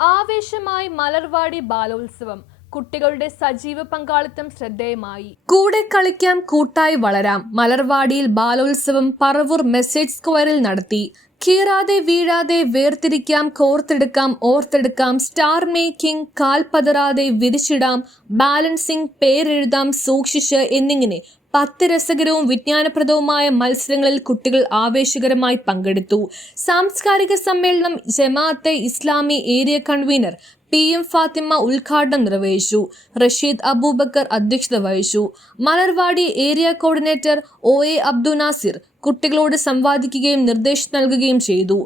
ആവേശമായി മലർവാടി ബാലോത്സവം. കുട്ടികളുടെ സജീവ പങ്കാളിത്തം ശ്രദ്ധേയമായി. കൂടെ കളിക്കാം, കൂട്ടായി വളരാം. മലർവാടിയിൽ ബാലോത്സവം പറവൂർ മെസ്സേജ് സ്ക്വയറിൽ നടത്തി. കീറാതെ വീഴാതെ വേർതിരിക്കാം, കോർത്തെടുക്കാം, ഓർത്തെടുക്കാം, സ്റ്റാർ മേക്കിംഗ്, കാൽപതറാതെ വിരിച്ചിടാം, ബാലൻസിംഗ്, പേരെഴുതാം സൂക്ഷിച്ച് എന്നിങ്ങനെ 10 രസകരവും വിജ്ഞാനപ്രദവുമായ മത്സരങ്ങളിൽ കുട്ടികൾ ആവേശകരമായി പങ്കെടുത്തു. സാംസ്കാരിക സമ്മേളനം Jamaat-e Islami area convener PM Fathima ഉദ്ഘാടനം നിർവഹിച്ചു. റഷീദ് അബൂബക്കർ അധ്യക്ഷത വഹിച്ചു. Malarvadi area coordinator OA Abdul Nasir കുട്ടികളോട് സംവാദിക്കുകയും നിർദ്ദേശം നൽകുകയും ചെയ്തു.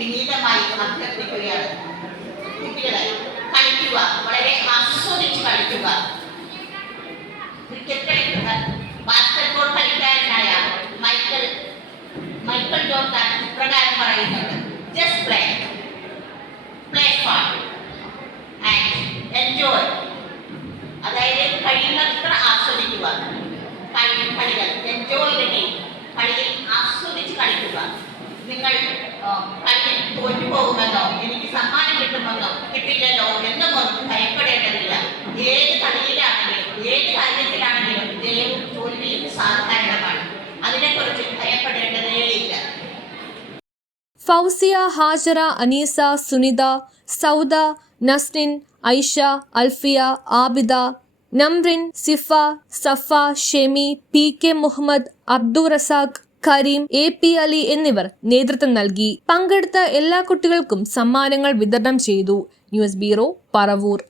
വിനീതമായി അഭ്യർത്ഥിക്കുകയാണ്. കുട്ടികളെ കളിക്കുക, വളരെ ആസ്വദിച്ച് കളിക്കുക. ക്രിക്കറ്റ് കളിക്കുക, ബാസ്കറ്റ്ബോൾ കളിക്കാരനായ മൈക്കൽ ജോർദാൻ ഇപ്രകാരം പറയുന്നുണ്ട്: just play fun and enjoy. അതായത് കഴിയുന്നത്ര ആസ്വദിക്കുക. കളികൾ എൻജോയ് ദ ഗെയിം. കളിയിൽ ആസ്വദിച്ച് കളിക്കുക. നിങ്ങൾ കളിയിൽ തോറ്റുപോകുമെന്നോ എനിക്ക് സമ്മാനം കിട്ടുമെന്നോ കിട്ടില്ലല്ലോ എന്നൊന്നും ഭയപ്പെടേണ്ടതില്ല. ഏത് കളിയിലാണെങ്കിലും ഏത് കാര്യത്തിലാണെങ്കിലും ജയവും തോൽവിയും സാധാരണമാണ്. അതിനെക്കുറിച്ച് ഭയപ്പെടേണ്ടതേയില്ല. ഫൗസിയ, ഹാജറ, അനീസ, സുനിത, സൗദ, നസ്രിൻ, ഐഷ, അൽഫിയ, ആബിദ, നംറിൻ, സിഫ, സഫ, ഷെമി, PK മുഹമ്മദ്, അബ്ദുൾ റസാഖ്, കരീം, AP അലി എന്നിവർ നേതൃത്വം നൽകി. പങ്കെടുത്ത എല്ലാ കുട്ടികൾക്കും സമ്മാനങ്ങൾ വിതരണം ചെയ്തു. News bureau, Paravur.